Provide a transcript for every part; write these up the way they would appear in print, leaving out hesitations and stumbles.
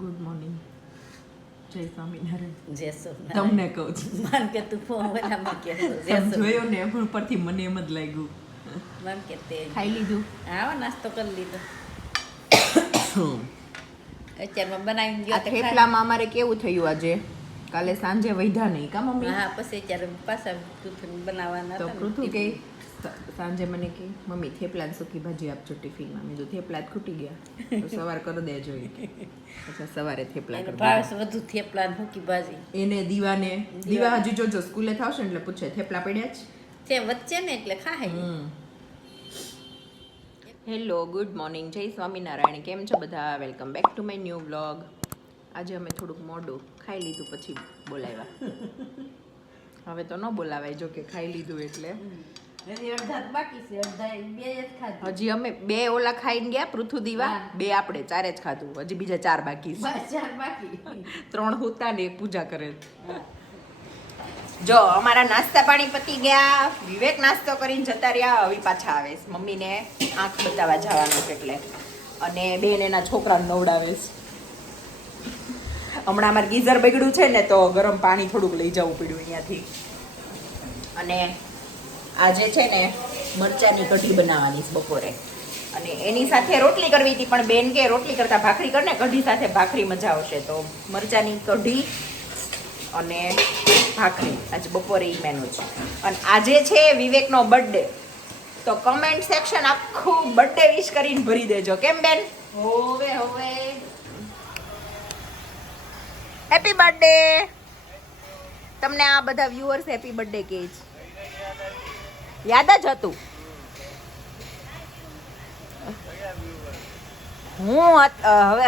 Good morning, જય સ્વામિનારાયણ. જય સોમનાથ. તમને કહું છું, મન કે તું ફોન ઓલામાં કે જય તમે સોમનાથ. જોયો ને એમ પરથી મને એમ જ લાગ્યું. મન કે તે ખાઈ લીધું? આવો નાસ્તો કરી લીધો. અત્યારમાં બનાવીને ગયો આ તે ખાઈ. થેપલામાં અમારે કેવું થયું આજે, કાલે સાંજે વૈધા નહીં કા મમ્મી? હા પછી અત્યારે પાછા ટિફિન બનાવવાના તો હતા ને. પૃથુ કે સાંજે મને કે મમ્મી થેપલા ને સૂકી ભાજી આપજો ટિફિનમાં. મેં કીધું થેપલા જ ખૂટી ગયા તો સવાર કરી દેજો ઈ કે. પછી સવારે થેપલા એને કરી ભાવે દીધા. છે વધુ થેપલા ને મૂકી ભાજી એને દીવા હજી જોજો સ્કૂલે થાવશે ને એટલે પૂછે થેપલા પડ્યા જ. છે વચ્ચે ને એટલે ખાય. હેલો, ગુડ મોર્નિંગ, જય સ્વામિનારાયણ. કેમ છો બધા? Welcome back to my new blog. આજે અમે થોડુંક મોડું ખાઈ લીધું પછી બોલાવ્યા. હવે તો ન બોલાવાય, જો કે ખાઈ લીધું એટલે. હજી અડધા જ બાકી છે, અડધા બે જ ખાધું. હજી અમે બે ઓલા ખાઈને ગયા, પૃથુ દીવા, હા. બે આપણે ચારે જ ખાધું. હજી બીજા 4 બાકી છે. બસ ચાર બાકી. 3 હુતા ને 1 પૂજા કરે. જો અમારા નાસ્તા પાણી પતી ગયા. વિવેક નાસ્તો કરીને જતા રહ્યા, હવે પાછા આવે છે. મમ્મીને આંખ બતાવવા જવાનું છે એટલે, અને બેન એના છોકરાને નવડાવે છે. હમણાં અમારે ગીઝર બગડ્યું છે ને, તો ગરમ પાણી થોડુંક લઈ જવું પડ્યું અહીંયાથી. અને આજે છે ને મરચાની કઢી બનાવવાની છે બપોરે, અને એની સાથે રોટલી કરવી હતી, પણ બેન કે રોટલી કરતા ભાખરી કરને, કઢી સાથે ભાખરી મજા આવશે. તો મરચાની કઢી અને ભાખરી આજે બપોરે ઈ મેનુ છે. અને આજે છે વિવેકનો બર્થડે, તો કમેન્ટ સેક્શન આખું બર્થડે વિશ કરીને ભરી દેજો. કેમ બેન? હોવે હોવે. Happy birthday. તમને આ બધા વ્યુઅર્સ હેપી બર્થડે કહે છે. યાદ જ હતું.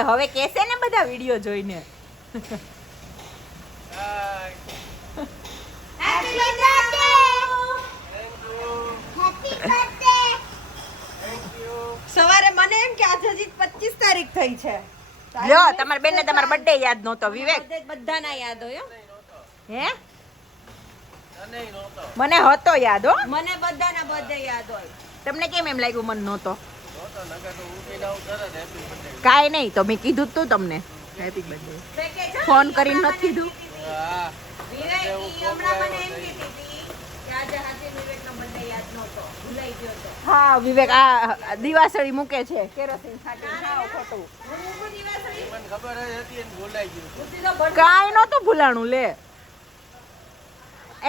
હવે કહેશે ને બધા વિડીયો જોઈને. સવારે મને એમ કે આજે હજી 25 તારીખ થઈ છે. લ્યો, તમારા બેનને તમારો બર્થડે યાદ નહોતો. વિવેક બધાના યાદ હોય હો. હે મને હતો યાદ હો. મને બધાના બર્થડે યાદ હોય. તમને કેમ એમ લાગ્યું મને નહોતો? કાંઈ નહીં, તો મેં કીધું જ તું તમને હેપી બર્થડે. ફોન કરીને નથી કીધું? વિવેક ઈ હમણાં મને એમ કીધી હતી કે આજે હાથી વિવેકનો બર્થડે યાદ નહોતો, ભૂલાઈ ગયો તો. હા વિવેક આ દિવાસળી મૂકે છે કેરોસીન સાથે. સાવ ખોટું. હું દિવસ હતી. કાંઈ નહોતું ભૂલાણું. લે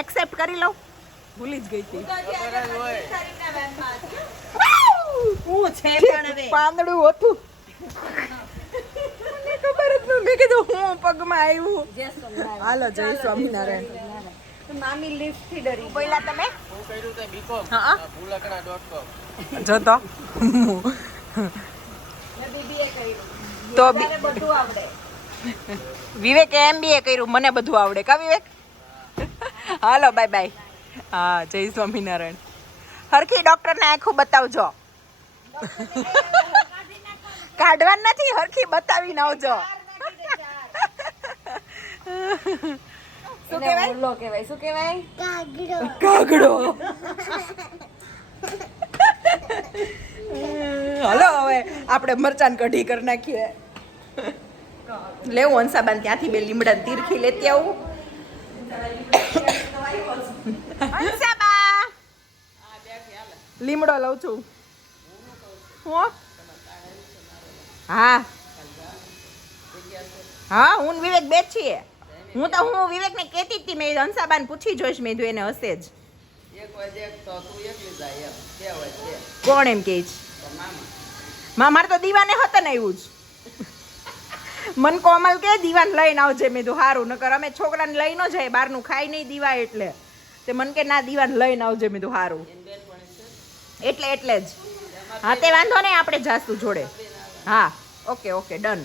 એક્સેપ્ટ કરી લઉં. ભૂલી જ ગઈ હતી. હું છે પણ હવે પાંદડું હતું. મને ખબર જ નહોતી. મેં કીધું હું પગમાં આવ્યું. જય સોમનાથ. હાલો, જય સ્વામિનારાયણ. મામી લિફ્ટ થી ડરી. પહેલા તમે હું કર્યું તે બીકોમ હા ભૂલકણા.com. જો તો મેં બીબીએ કર્યું. તો તારે બધું આવડે. વિવેકે MBA કર્યું, મને બધું આવડે કા વિવેક? હાલો, બાય બાય. હા, જય સ્વામિનારાયણ. હરખી ડોક્ટરને આંખો બતાવજો. કાઢવાનું નથી, હરખી બતાવીને આવજો. શું કહેવાય? બોલો કહેવાય. શું કહેવાય? કાગડો. હલો, હવે આપણે મરચાન કઢી કરી નાખીએ. લેવું હંસાબાન ત્યાંથી 2 લીમડાની તીરખી લેતી આવું. હંસાબા, લીમડો લઉં છું. હું હા હા, હું ને વિવેક બે જ છીએ. હું વિવેકને કહેતી જ હતી, મેં હંસાબાને પૂછી જોઈશ. મેં કીધું એને હશે જ. એક વાગે તો તું એકલી જાય એમ. બે વાગે કોણ એમ કહે છે? માં મારે તો દીવાને હતા ને એવું જ. મન કોમલ કે દીવાને લઈને આવજે. મેં કીધું હારું, નકર અમે છોકરાને લઈ ન જાય, બહારનું ખાઈ નહીં દીવા એટલે. તે મન કે ના દીવાને લઈને આવજે. મેં કીધું હારું. એટલે જ. હા, તે વાંધો નહીં, આપણે જાસ્તું જોડે. હા, ઓકે ઓકે, ડન.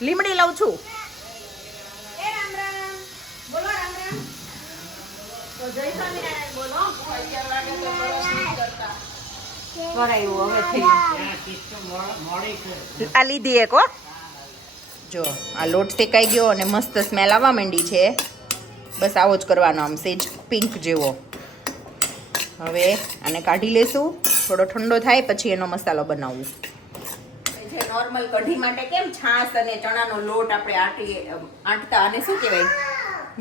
લીમડી લઉં છું. એ રામ રામ. બોલો રામ રામ. તો જય સ્વામિનારાયણ બોલો. કરાયું હવે થઈ. આ લીધી એક હો. જો આ લોટ શેકાઈ ગયો અને મસ્ત સ્મેલ આવવા માંડી છે. બસ આવો જ કરવાનો, આમ સેજ પિંક જેવો. હવે આને કાઢી લેશું, થોડો ઠંડો થાય પછી એનો મસાલો બનાવવું. છે નોર્મલ કઢી માટે કેમ છાશ અને ચણાનો લોટ આપણે આંટતા અને શું કહેવાય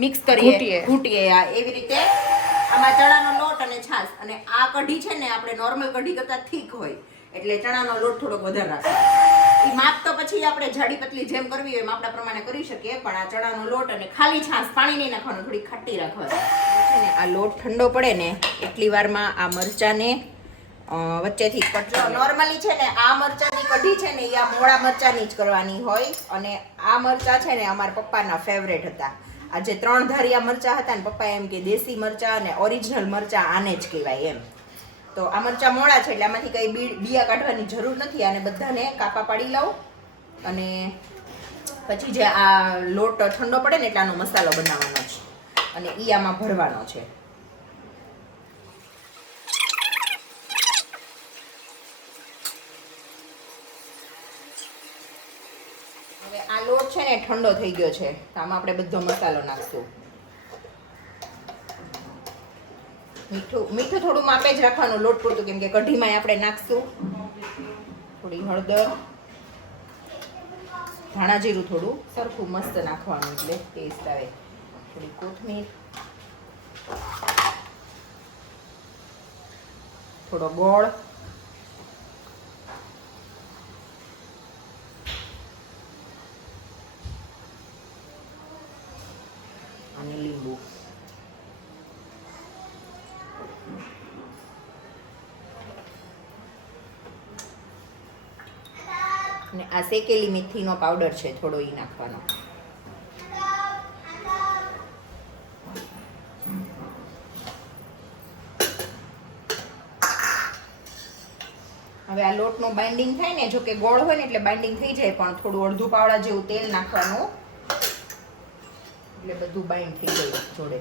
મિક્સ કરીએ ઘૂંટીએ એવી રીતે આમાં ચણાનો લોટ અને છાશ અને આ કઢી છે ને આપણે નોર્મલ કઢી કરતા થીક હોય એટલે ચણાનો લોટ થોડોક વધારે રાખવાનો. એ માપ તો પછી આપણે જાડી પતલી જેમ કરવી હોય એમ આપણા પ્રમાણે કરી શકીએ, પણ આ ચણાનો લોટ અને ખાલી છાશ, પાણી નહીં નાખવાનું, થોડી ખાટી રાખવાની છે ને. આ લોટ ઠંડો પડે ને એટલી વારમાં આ મરચાંને વચ્ચેથી કટજો. નોર્મલી છે ને આ મરચાંની કઢી છે ને એ આ મોળા મરચાંની જ કરવાની હોય, અને આ મરચાં છે ને અમારા પપ્પાના ફેવરેટ હતા. આ જે 3 ધારિયા મરચાં હતા ને પપ્પા એમ કે દેશી મરચાં અને ઓરિજિનલ મરચાં આને જ કહેવાય એમ. તો આ મરચાં મોળા છે એટલે આમાંથી કંઈ બિયા કાઢવાની જરૂર નથી. આને બધાને કાપા પાડી લઉં અને પછી જે આ લોટ ઠંડો પડે ને એટલે આનો મસાલો બનાવવાનો છે અને એ આમાં ભરવાનો છે. હવે આ લોટ છે ને ઠંડો થઈ ગયો છે તો આમાં આપણે બધો મસાલો નાખશું. મીઠું થોડું માપે જ રાખવાનું લોટ પૂરતું, કેમ કે કઢીમાં આપણે નાખશું. થોડી હળદર, ધાણા જીરું થોડું સરખું મસ્ત નાખવાનું એટલે ટેસ્ટ આવે. થોડી કોથમીર, થોડો ગોળ, અને લીંબુ. અને આ શેકેલી મેથીનો પાવડર છે થોડો એ નાખવાનો. હવે આ લોટનું બાઇન્ડિંગ થાય ને, જો કે ગોળ હોય ને એટલે બાઇન્ડિંગ થઈ જાય, પણ થોડું અડધું પાવડા જેવું તેલ નાખવાનું એટલે બધું બાઇન્ડ થઈ જાય જોડે.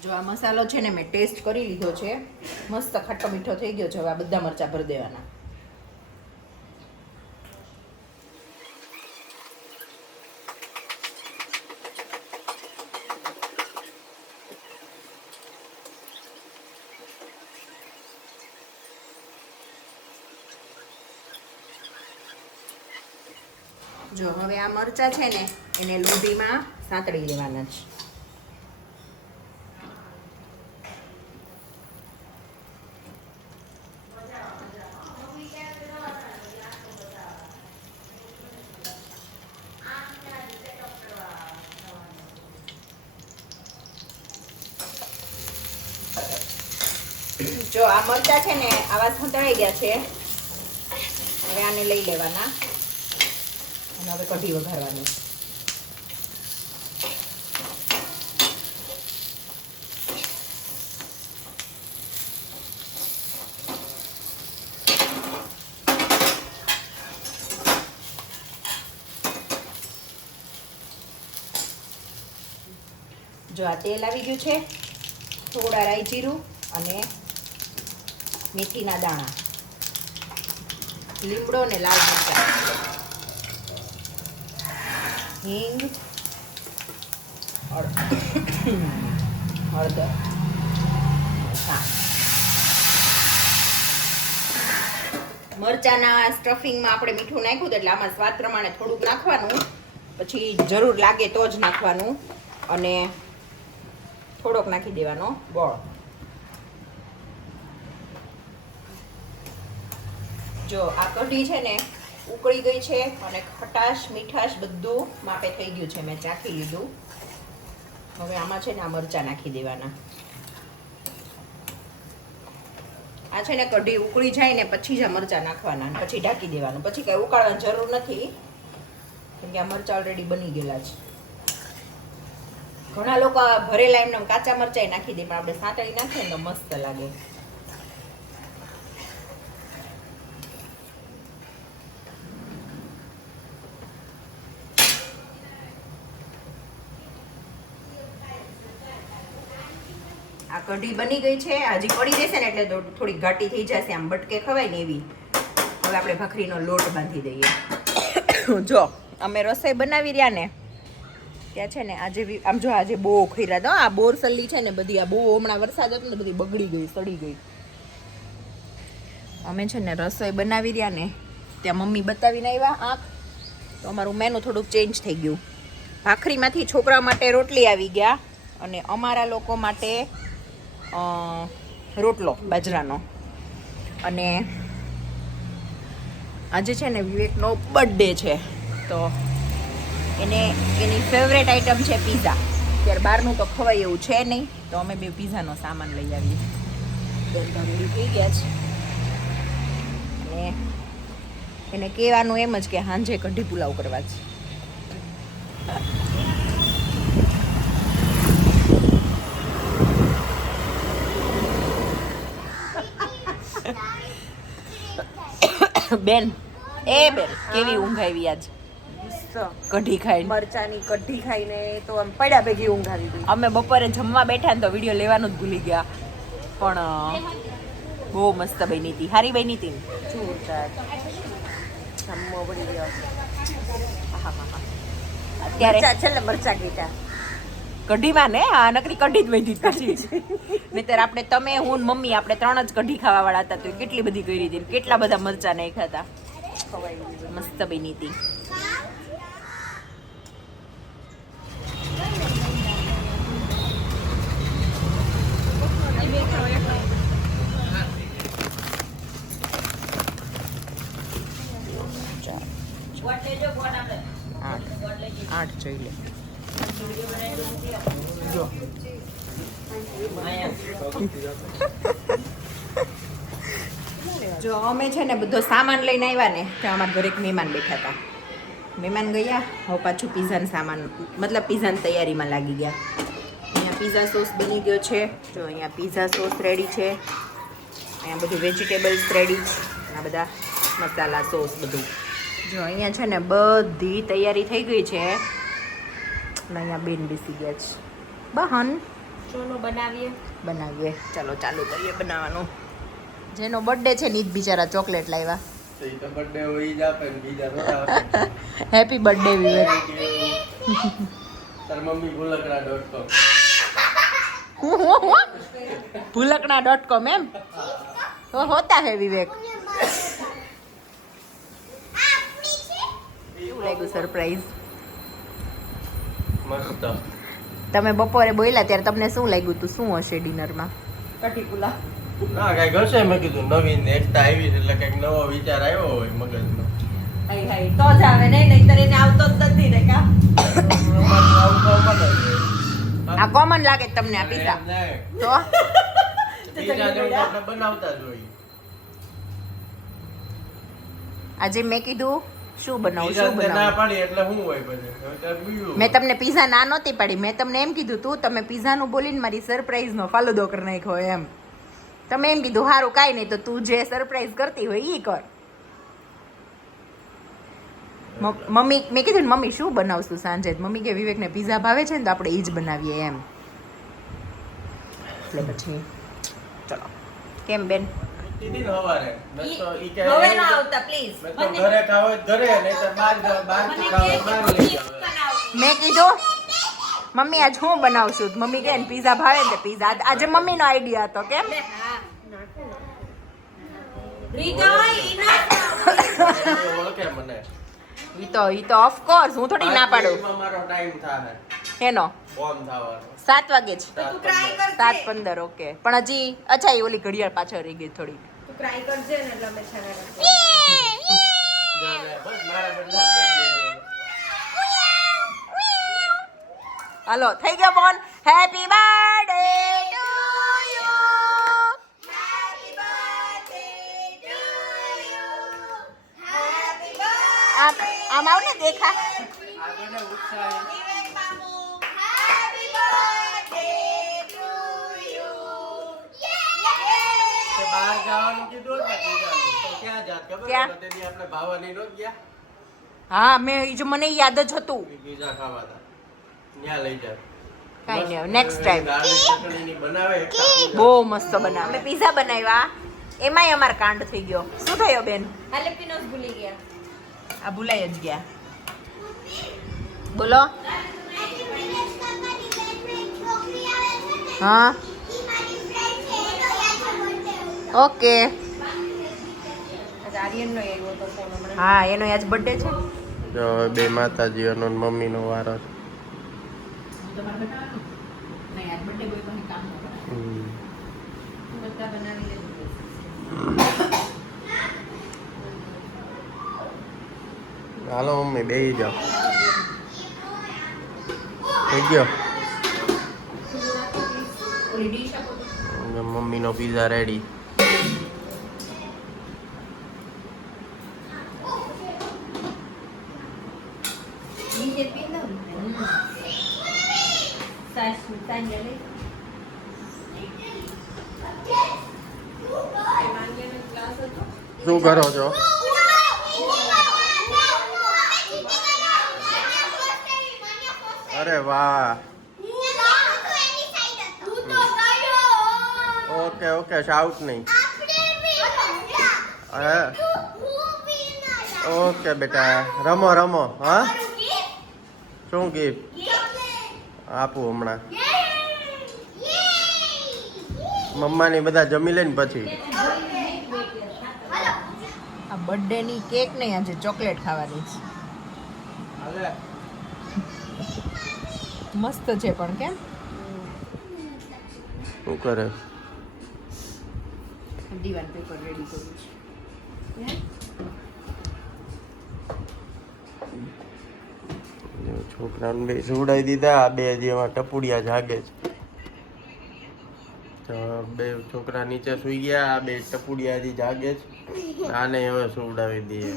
જો આ મસાલો છે ને મેં ટેસ્ટ કરી લીધો છે, મસ્ત ખાટો મીઠો થઈ ગયો છે. હવે આ બધા મરચાં ભરી દેવાના. જો હવે આ મરચાં છે ને એને લોઢીમાં સાંતળી દેવાના છે. જો આ મરચાં છે ને આવા સંતળાઈ ગયા છે. હવે આને લઈ લેવાના અને હવે કઢી વઘારવાની. જો આ તેલ આવી ગયું છે, થોડા રાઈ જીરું અને મેથીના દાણા, લીમડો ને લાલ મરચાં, હિંગ, હળદર, મરચાના સ્ટફિંગમાં આપણે મીઠું નાખ્યું એટલે આમાં સ્વાદ પ્રમાણે થોડુંક નાખવાનું, પછી જરૂર લાગે તો જ નાખવાનું, અને થોડોક નાખી દેવાનો ગોળ. જો આ કઢી છે ને ઉકળી ગઈ છે અને ખટાશ મીઠાશ બધું માપે થઈ ગયું છે, મેં ચાખી લીધું. હવે આમાં છે ને આ મરચાં નાખી દેવાના. આ છે ને કઢી ઉકળી જાય ને પછી જ આ મરચાં નાખવાના, પછી ઢાંકી દેવાનું. પછી કાંઈ ઉકાળવાની જરૂર નથી કેમ કે આ મરચાં ઓલરેડી બની ગયેલા છે. ઘણા લોકો ભરેલા એમને કાચા મરચાં નાખી દે, પણ આપણે સાંતળી નાખીએ ને તો મસ્ત લાગે. આ કઢી બની ગઈ છે. હજી પડી જશે ને એટલે થોડી ઘાટી થઈ જશે, આમ બટકે ખવાય ને એવી. હવે આપણે ભાખરીનો લોટ બાંધી દઈએ. જો અમે રસોઈ બનાવી રહ્યા ને ત્યાં છે ને આજે આમ જો આજે બહુ ખીરા તો આ બોરસલ્લી છે ને બધી આ બહુ હમણાં વરસાદ હતો ને બધી બગડી ગઈ સડી ગઈ. અમે છે ને રસોઈ બનાવી રહ્યા ને ત્યાં મમ્મી બતાવીને આવ્યા આંખ તો અમારું મેનુ થોડુંક ચેન્જ થઈ ગયું. ભાખરીમાંથી છોકરા માટે રોટલી આવી ગયા અને અમારા લોકો માટે રોટલો બાજરાનો. અને આજે છે ને વિવેકનો બર્થડે છે તો એની ફેવરેટ આઈટમ છે પીઝા. ત્યારે બહારનું તો ખવાય એવું છે નહીં તો અમે બે પીઝાનો સામાન લઈ આવીએ. બેન તો રેડી થઈ ગયા છે અને એને કહેવાનું એમ જ કે સાંજે કઢી પુલાવ કરવા છે. બેન બેન કેવી ઊંઘ આવી આજ કઢી ખાઈને? મરચાની કઢી ખાઈને તો આમ પડ્યા ભેગી ઊંઘ આવી ગઈ. અમે બપોરે જમવા બેઠા ને તો વિડીયો લેવાનું જ ભૂલી ગયા પણ બહુ મસ્ત બની હતી. હારી બની હતી જોરદાર જમવો પડી ગયો. અત્યારે છેલ્લે મરચા કીધા કઢીમાં ને આ નકરી કઢી જ વધી પછી નહીંતર આપણે તમે હું ને મમ્મી આપણે 3 જ કઢી ખાવા વાળા હતા તો કેટલી બધી કરી હતી કેટલા બધા મરચા નાખ્યા હતા. મસ્ત બની હતી. આઠ જોઈ લે. જો અમે છે ને બધો સામાન લઈને આવ્યા ને તો અમારા ઘરે એક મહેમાન બેઠા હતા. મહેમાન ગયા હવે પાછું પીઝાનો સામાન મતલબ પીઝાની તૈયારીમાં લાગી ગયા. અહીંયા પીઝા સોસ બની ગયો છે. જો અહીંયા પીઝા સોસ રેડી છે. અહીંયા બધું વેજીટેબલ્સ રેડી. આ બધા મસાલા સોસ બધું. જો અહીંયા છે ને બધી તૈયારી થઈ ગઈ છે અને અહીંયા બેન બેસી ગયા છે. બહન ચોલો બનાવીએ ચાલો ચાલુ કરીએ બનાવવાનું. જેનો બર્થડે છે ને ઈ જ બિચારા ચોકલેટ લાવ્યા. હેપી બર્થડે વિવેક. ભૂલકણા.com એમ તો હોતા હે વિવેક. કેવું લાગ્યું સરપ્રાઈઝ? મસ્ત. તમે બપોરે બોલ્યા ત્યારે તમને શું લાગ્યું તું? શું હશે ડિનરમાં? કઢી પુલાવ. ના કઈક હશે મેં કીધું નવીન એકતા આવી છે એટલે કઈક નવો વિચાર આવ્યો હોય મગજમાં. હાય હાય તો જ આવે ને નહીંતર એને આવતો જ નથી ને કા. આ કોમન લાગે તમને આ પીઝા? તો બીજા જેવું તો આપણે બનાવતા જ હોય. આજે મેં કીધું શું બનાવું બીજા શું ને ના બનાવું. પાડી એટલે શું હોય પછી હવે તાર બીજું. મેં તમને પીઝા ના નહોતી પાડી. મેં તમને એમ કીધું તું તમે પીઝાનું બોલીને મારી સરપ્રાઈઝનો ફાલુદો કરી નાખ્યો એમ. તમે એમ કીધું સારું કાંઈ નહીં તો તું જે સરપ્રાઈઝ કરતી હોય એ કર. મમ્મી મેં કીધું ને મમ્મી શું બનાવશું સાંજે? મમ્મી કે વિવેકને પીઝા ભાવે છે ને તો આપણે એ જ બનાવીએ એમ. એટલે પછી ચલો. કેમ બેન? કીધી ને સવારે. મેં તો ઈ કે હવે ના આવતા પ્લીઝ. મેં તો ઘરે ખાવ હોય તો ઘરે નહીંતર બહારથી ખાવ હોય તો બહાર લઈ જાવ. મેં કીધું મમ્મી આજ હું બનાવશું? મમ્મી કહે ને પીઝા ભાવે ને પીઝા. આજે મમ્મીનો આઈડિયા હતો કેમ? ઓળખે મને. ઈ તો ઓફકોર્સ હું થોડી ના પાડું. એમાં મારો ટાઈમ થાય એનો ફોન થવાનો 7 વાગે છે. 7:15. 7:15 ઓકે. પણ હજી અચ્છા એ ઓલી ઘડિયાળ પાછળ રહી ગઈ થોડી. તું ટ્રાય કરજે ને એટલે અમે છાના બસ મારા બદલા કરી લેજો. હાલો થઈ ગયો phone. Happy birthday to you. આમ આવ ને દેખા. આગળને ઉત્સાહ કે બહાર જવાનું કીધું ને પીઝાનું. તો ક્યાં જાત ખબર ક્યાં? છે? તે દી આપણે ભાવાની નહોત ગયા હા મેં ઈ જો મને યાદ જ હતું. પીઝા ખાવા હતા. ત્યાં લઈ જાત. કાંઈ નહીં, next time. ગાર્લિક ચટણીની બનાવે બહુ મસ્ત બનાવે. અમે પીઝા બનાવ્યા એમાંય અમાર કાંડ થઈ ગયો. શું થયો બેન? હાલેપિનોસ ભૂલી ગયા. આ ભૂલાઈ જ ગયા. બોલો હા ઓકે આર્યનનો આવ્યો હતો ફોન હમણાં. હા એનો આજ બર્થડે છે. જો હવે બે માતાજીઓનો ને મમ્મીનો વારો છે. નહીં આજ બર્થડે કોઈ પણ કામ ન કરે. હમ. બધા બનાવી લેવું. હાલો મમ્મી બેસી જાઓ. થઈ ગયો ઓલી ડીશ આપો તો. અને મમ્મીનો પીઝા રેડી. નીચે પી દઉં ને. સાસ સાંજે લઈ. માંગ્યાનો ક્લાસ હતો. શું કરો છો? અરે વાહ. ઓકે ઓકે શાઉટ નહીં. હા ઓકે બેટા રમો રમો. હા શું ગિફ્ટ આપું હમણાં. મમ્માની બધા જમી લે ને પછી. આ બર્થડે ની કેક નહીં આજે ચોકલેટ ખાવાની છે. મસ્ત છે પણ કેમ શું કરે? દીવાન પેપર રેડી કરું છું. છોકરાને બે સુવડાવી દીધા. આ બે હજી એમાં ટપુડિયા જાગે છે. તો બે છોકરા નીચે સુઈ ગયા. આ બે ટપુડિયા હજી જાગે છે. આને હવે સુવડાવી દઈએ.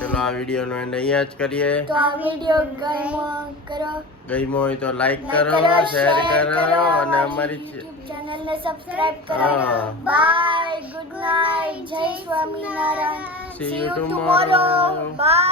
ચલો આ વિડીયોનો એન્ડ અહીંયા જ કરીએ. તો આ વિડીયો ગમ્યો હોય તો લાઈક કરો, શેર કરો અને અમારી ચેનલને સબસ્ક્રાઇબ કરો. હા. બાય, ગુડ નાઇટ, જય Swaminarayan. See you tomorrow. By.